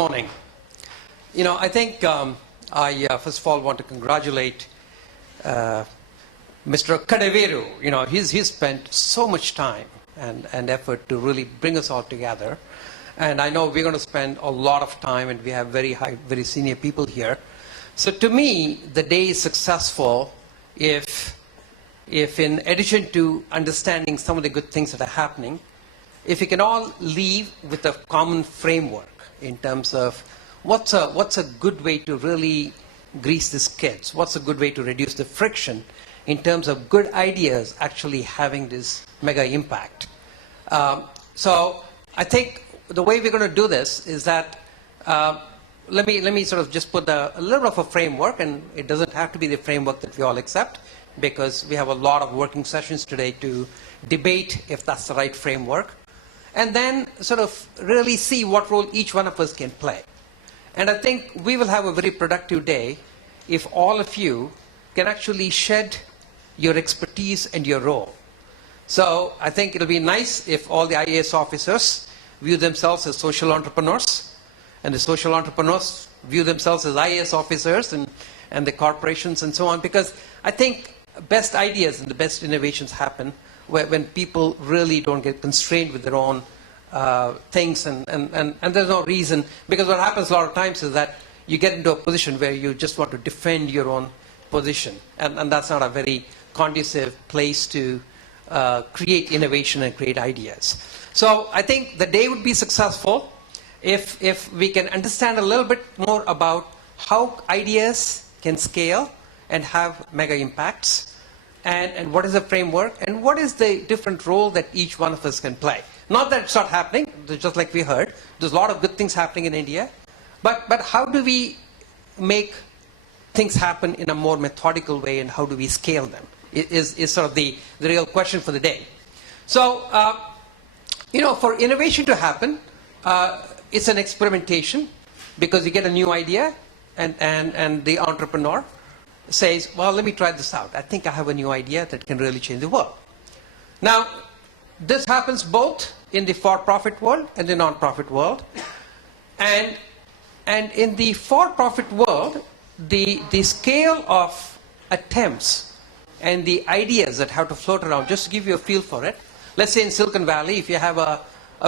Morning. I think I first of all want to congratulate Mr. Kadaveru. He's spent so much time and effort to really bring us all together. And I know we're going to spend a lot of time, and we have very senior people here. So to me, the day is successful if in addition to understanding some of the good things that are happening, if we can all leave with a common framework in terms of what's a good way to really grease the skids, what's a good way to reduce the friction in terms of good ideas actually having this mega impact. So I think the way we're going to do this is that let me sort of just put a little bit of a framework, and it doesn't have to be the framework that we all accept, because we have a lot of working sessions today to debate if that's the right framework, and then sort of really see what role each one of us can play. And I think we will have a very productive day if all of you can actually shed your expertise and your role. So I think it'll be nice if all the IAS officers view themselves as social entrepreneurs, and the social entrepreneurs view themselves as IAS officers, and the corporations and so on, because I think best ideas and the best innovations happen when people really don't get constrained with their own things, and there's no reason, because what happens a lot of times is that you get into a position where you just want to defend your own position, and that's not a very conducive place to create innovation and create ideas. So I think the day would be successful if we can understand a little bit more about how ideas can scale and have mega impacts, and what is the framework, and what is the different role that each one of us can play. Not that it's not happening, just like we heard, there's a lot of good things happening in India, but how do we make things happen in a more methodical way, and how do we scale them is sort of the real question for the day. So, for innovation to happen, it's an experimentation, because you get a new idea, and the entrepreneur says, well, let me try this out. I think I have a new idea that can really change the world. Now, this happens both in the for-profit world and the non-profit world. And in the for-profit world, the scale of attempts and the ideas that have to float around, just to give you a feel for it, let's say in Silicon Valley, if you have a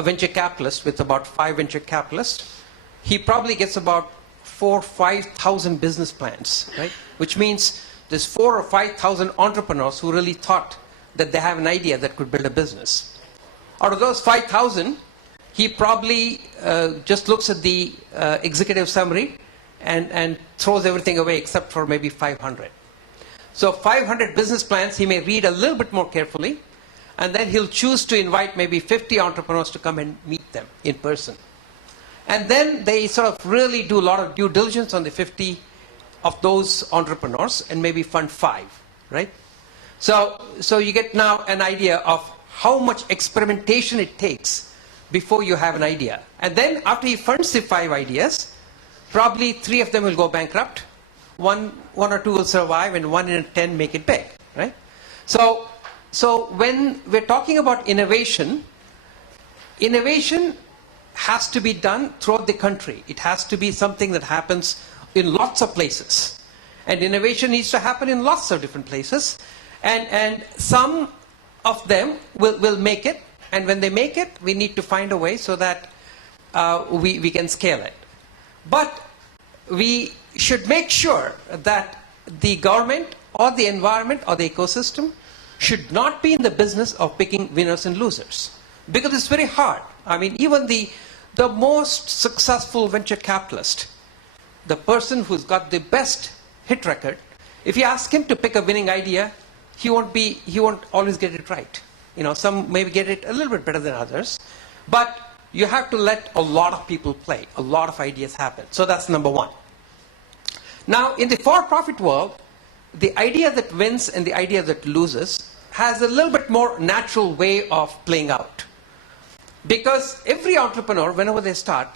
venture capitalist with about 5 venture capitalists, he probably gets about 4,000 or 5,000 business plans, right? Which means there's 4,000 or 5,000 entrepreneurs who really thought that they have an idea that could build a business. Out of those 5,000, he probably just looks at the executive summary and throws everything away except for maybe 500. So 500 business plans he may read a little bit more carefully, and then he'll choose to invite maybe 50 entrepreneurs to come and meet them in person. And then they sort of really do a lot of due diligence on the 50 of those entrepreneurs and maybe fund 5, right? So you get now an idea of how much experimentation it takes before you have an idea. And then after he funds the 5 ideas, probably 3 of them will go bankrupt, one or 2 will survive, and 1 in 10 make it big, right? So when we're talking about innovation has to be done throughout the country. It has to be something that happens in lots of places. And innovation needs to happen in lots of different places. And some of them will make it. And when they make it, we need to find a way so that we can scale it. But we should make sure that the government or the environment or the ecosystem should not be in the business of picking winners and losers. Because it's very hard. I mean, even the most successful venture capitalist, the person who's got the best hit record, if you ask him to pick a winning idea, he won't always get it right. Some maybe get it a little bit better than others, but you have to let a lot of people play, a lot of ideas happen. So that's number one. Now, in the for-profit world, the idea that wins and the idea that loses has a little bit more natural way of playing out. Because every entrepreneur, whenever they start,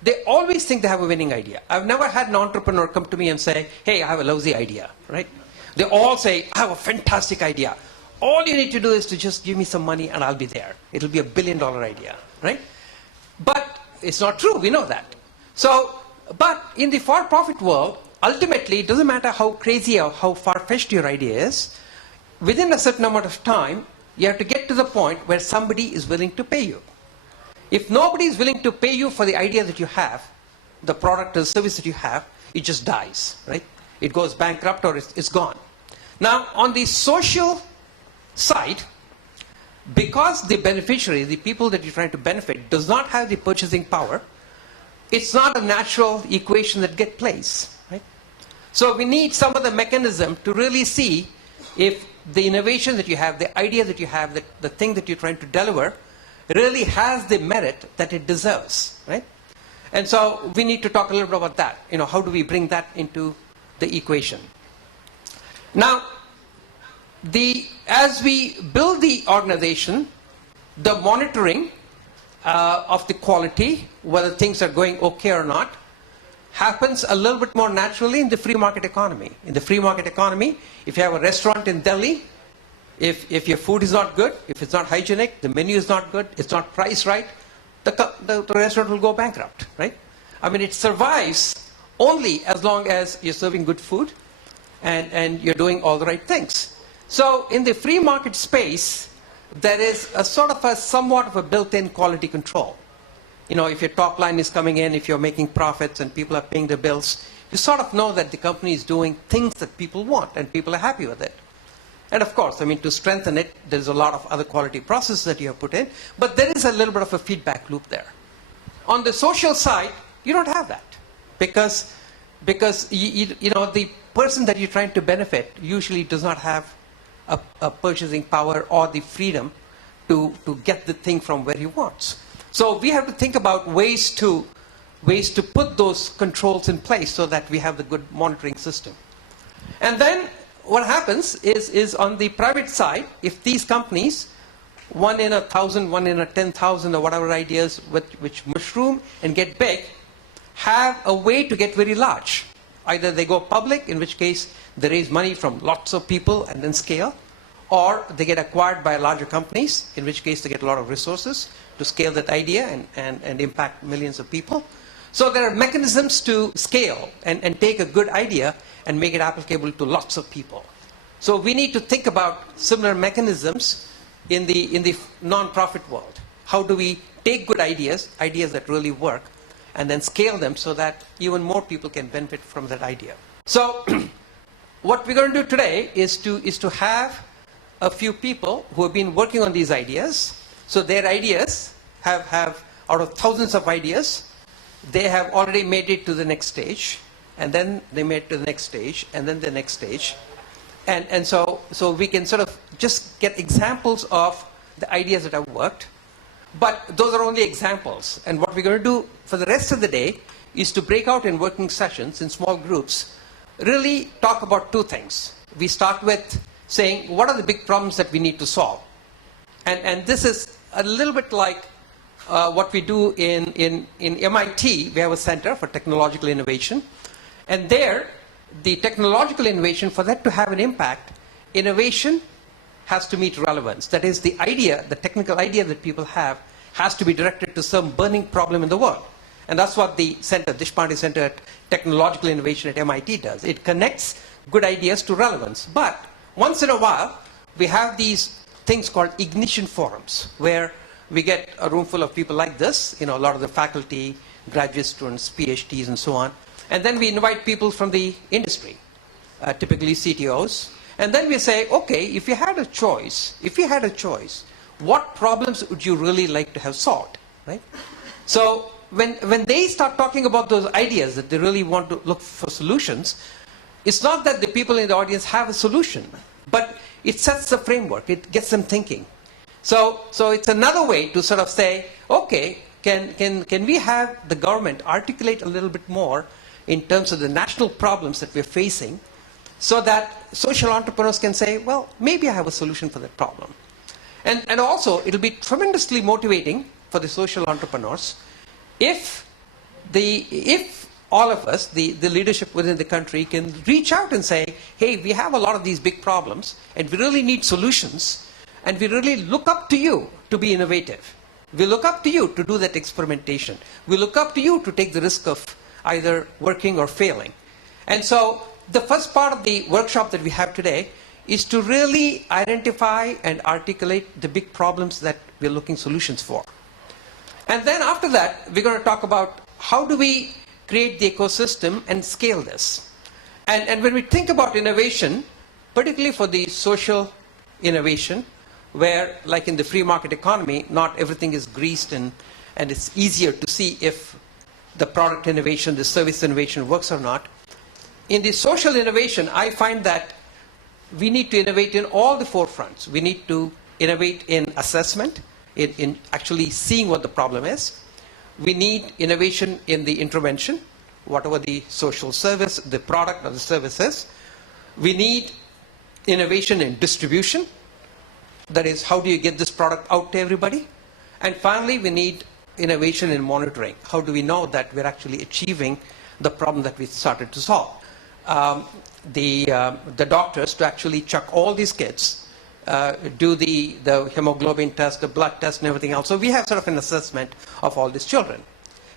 they always think they have a winning idea. I've never had an entrepreneur come to me and say, hey, I have a lousy idea, right? They all say, I have a fantastic idea. All you need to do is to just give me some money and I'll be there. It'll be $1 billion idea, right? But it's not true, we know that. So, but in the for-profit world, ultimately, it doesn't matter how crazy or how far-fetched your idea is, within a certain amount of time, you have to get to the point where somebody is willing to pay you. If nobody is willing to pay you for the idea that you have, the product or the service that you have, it just dies, right? It goes bankrupt or it's gone. Now, on the social side, because the beneficiary, the people that you're trying to benefit, does not have the purchasing power, it's not a natural equation that gets placed, right? So we need some other mechanism to really see if the innovation that you have, the idea that you have, the thing that you're trying to deliver, really has the merit that it deserves, right? And so we need to talk a little bit about that. You know, how do we bring that into the equation? Now, as we build the organization, the monitoring of the quality, whether things are going okay or not, happens a little bit more naturally in the free market economy. In the free market economy, if you have a restaurant in Delhi, if your food is not good, if it's not hygienic, the menu is not good, it's not priced right, the restaurant will go bankrupt, right? I mean, it survives only as long as you're serving good food and you're doing all the right things. So in the free market space, there is a sort of a somewhat of a built-in quality control. You know, if your top line is coming in, if you're making profits and people are paying their bills, you sort of know that the company is doing things that people want and people are happy with it. And of course, I mean, to strengthen it, there's a lot of other quality processes that you have put in, but there is a little bit of a feedback loop there. On the social side, you don't have that because you know, the person that you're trying to benefit usually does not have a purchasing power or the freedom to get the thing from where he wants. So we have to think about ways to put those controls in place so that we have the good monitoring system. And then what happens is on the private side, if these companies, 1 in 1,000, 1 in 10,000 or whatever ideas which mushroom and get big, have a way to get very large. Either they go public, in which case they raise money from lots of people and then scale, or they get acquired by larger companies, in which case they get a lot of resources to scale that idea and impact millions of people. So there are mechanisms to scale and take a good idea and make it applicable to lots of people. So we need to think about similar mechanisms in the non-profit world. How do we take good ideas that really work, and then scale them so that even more people can benefit from that idea? So what we're going to do today is to have a few people who have been working on these ideas. So their ideas have out of thousands of ideas, they have already made it to the next stage, and then they made it to the next stage, and then the next stage. And so we can sort of just get examples of the ideas that have worked. But those are only examples. And what we're going to do for the rest of the day is to break out in working sessions in small groups, really talk about two things. We start with saying, what are the big problems that we need to solve? And this is a little bit like what we do in MIT. We have a Center for Technological Innovation. And there, the technological innovation, for that to have an impact, innovation has to meet relevance. That is, the idea, the technical idea that people have, has to be directed to some burning problem in the world. And that's what the center, Deshpande Center at Technological Innovation at MIT does. It connects good ideas to relevance. But once in a while, we have these things called ignition forums, where we get a room full of people like this, you know, a lot of the faculty, graduate students, PhDs, and so on. And then we invite people from the industry, typically CTOs. And then we say, okay, if you had a choice, what problems would you really like to have solved, right? So when they start talking about those ideas that they really want to look for solutions, it's not that the people in the audience have a solution, but it sets the framework, it gets them thinking. So it's another way to sort of say, okay, can we have the government articulate a little bit more in terms of the national problems that we're facing, so that social entrepreneurs can say, well, maybe I have a solution for that problem. And also, it'll be tremendously motivating for the social entrepreneurs if all of us, the leadership within the country, can reach out and say, hey, we have a lot of these big problems, and we really need solutions, and we really look up to you to be innovative. We look up to you to do that experimentation. We look up to you to take the risk of either working or failing. And so the first part of the workshop that we have today is to really identify and articulate the big problems that we're looking solutions for. And then after that, we're going to talk about how do we create the ecosystem and scale this. And when we think about innovation, particularly for the social innovation, where, like in the free market economy, not everything is greased and it's easier to see if the product innovation, the service innovation works or not. In the social innovation, I find that we need to innovate in all the four fronts. We need to innovate in assessment, in actually seeing what the problem is. We need innovation in the intervention, whatever the social service, the product or the service is. We need innovation in distribution. That is, how do you get this product out to everybody? And finally, we need innovation in monitoring. How do we know that we're actually achieving the problem that we started to solve? The doctors to actually check all these kids, do the hemoglobin test, the blood test, and everything else. So we have sort of an assessment of all these children.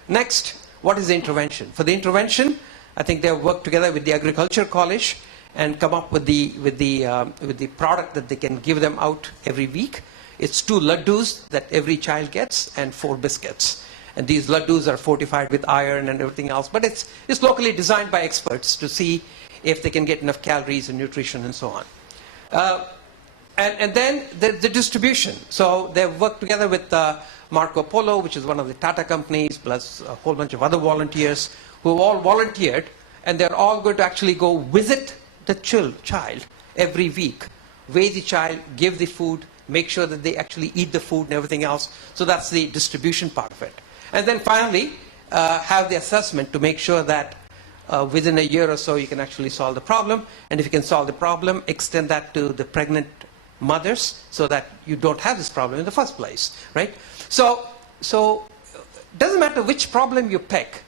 Next, what is the intervention? For the intervention, I think they have worked together with the Agriculture College and come up with the product that they can give them out every week. It's 2 laddus that every child gets and 4 biscuits. And these laddus are fortified with iron and everything else. But it's locally designed by experts to see if they can get enough calories and nutrition and so on. And then the distribution. So they've worked together with Marco Polo, which is one of the Tata companies, plus a whole bunch of other volunteers who have all volunteered. And they're all going to actually go visit the child every week, weigh the child, give the food, make sure that they actually eat the food and everything else. So that's the distribution part of it. And then finally, have the assessment to make sure that within a year or so you can actually solve the problem. And if you can solve the problem, extend that to the pregnant mothers so that you don't have this problem in the first place, right? So it doesn't matter which problem you pick.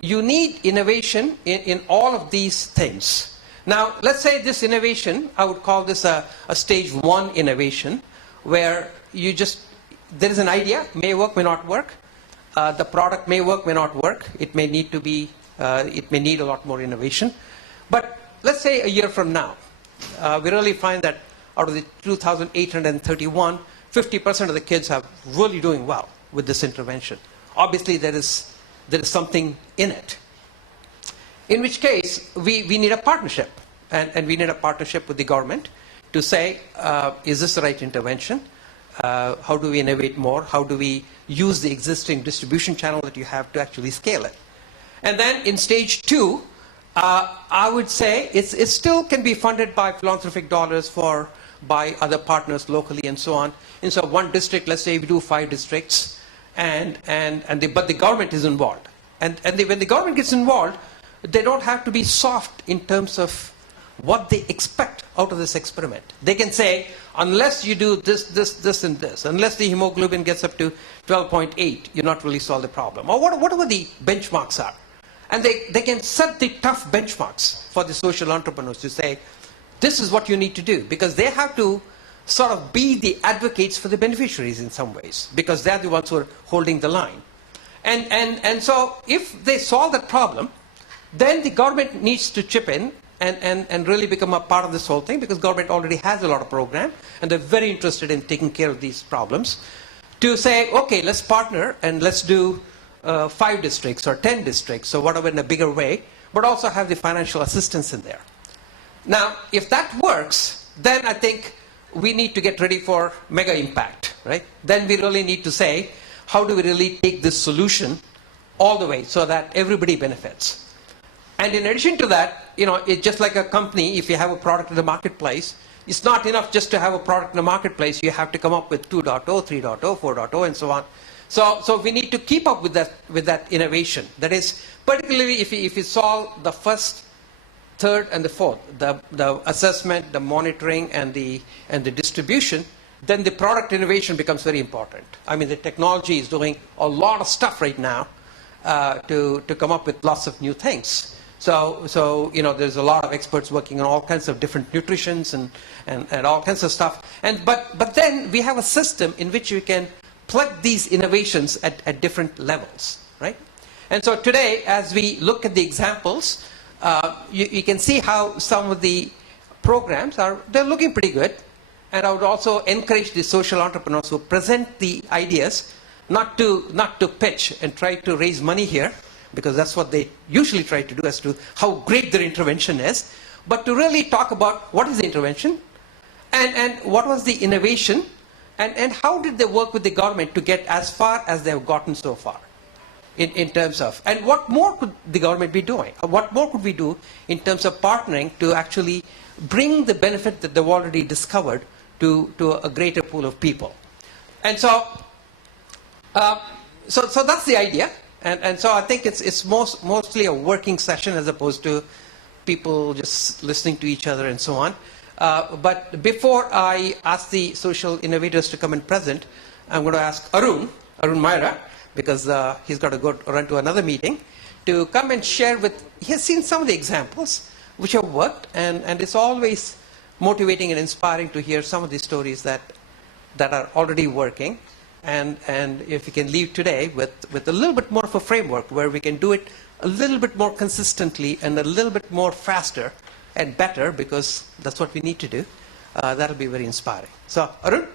You need innovation in all of these things. Now, let's say this innovation, I would call this a stage 1 innovation, where there is an idea, may work, may not work. The product may work, may not work. It may need a lot more innovation. But let's say a year from now, we really find that out of the 2,831, 50% of the kids are really doing well with this intervention. Obviously, there is something in it. In which case, we need a partnership. And we need a partnership with the government to say, is this the right intervention? How do we innovate more? How do we use the existing distribution channel that you have to actually scale it? And then in stage 2, I would say it still can be funded by philanthropic dollars by other partners locally and so on. And so one district, let's say we do 5 districts, but the government is involved. And when the government gets involved, they don't have to be soft in terms of what they expect out of this experiment. They can say, unless you do this, and this, unless the hemoglobin gets up to 12.8, you're not really solved the problem. Or whatever the benchmarks are. And they can set the tough benchmarks for the social entrepreneurs to say, this is what you need to do. Because they have to sort of be the advocates for the beneficiaries in some ways. Because they're the ones who are holding the line. And so if they solve that problem, then the government needs to chip in and really become a part of this whole thing, because government already has a lot of program and they're very interested in taking care of these problems. To say, okay, let's partner and let's do 5 districts or 10 districts or whatever in a bigger way, but also have the financial assistance in there. Now, if that works, then I think we need to get ready for mega impact, right? Then we really need to say, how do we really take this solution all the way so that everybody benefits? And in addition to that, it's just like a company. If you have a product in the marketplace, it's not enough just to have a product in the marketplace. You have to come up with 2.0, 3.0, 4.0, and so on. So we need to keep up with that innovation. That is, particularly if you solve the first, third, and the fourth, the assessment, the monitoring, and the distribution, then the product innovation becomes very important. I mean, the technology is doing a lot of stuff right now to come up with lots of new things. So there's a lot of experts working on all kinds of different nutritions and all kinds of stuff. But then we have a system in which we can plug these innovations at different levels, right? And so today, as we look at the examples, you can see how some of the programs they're looking pretty good. And I would also encourage the social entrepreneurs who present the ideas not to pitch and try to raise money here, because that's what they usually try to do as to how great their intervention is, but to really talk about what is the intervention and what was the innovation and how did they work with the government to get as far as they've gotten so far in terms of, and what more could the government be doing? What more could we do in terms of partnering to actually bring the benefit that they've already discovered to a greater pool of people? And so that's the idea. And so I think it's mostly a working session as opposed to people just listening to each other and so on. But before I ask the social innovators to come and present, I'm going to ask Arun Myra, because he's got to go run to another meeting, to come and share he has seen some of the examples which have worked, and it's always motivating and inspiring to hear some of the stories that are already working. And if we can leave today with a little bit more of a framework where we can do it a little bit more consistently and a little bit more faster and better, because that's what we need to do, that'll be very inspiring. So, Arun?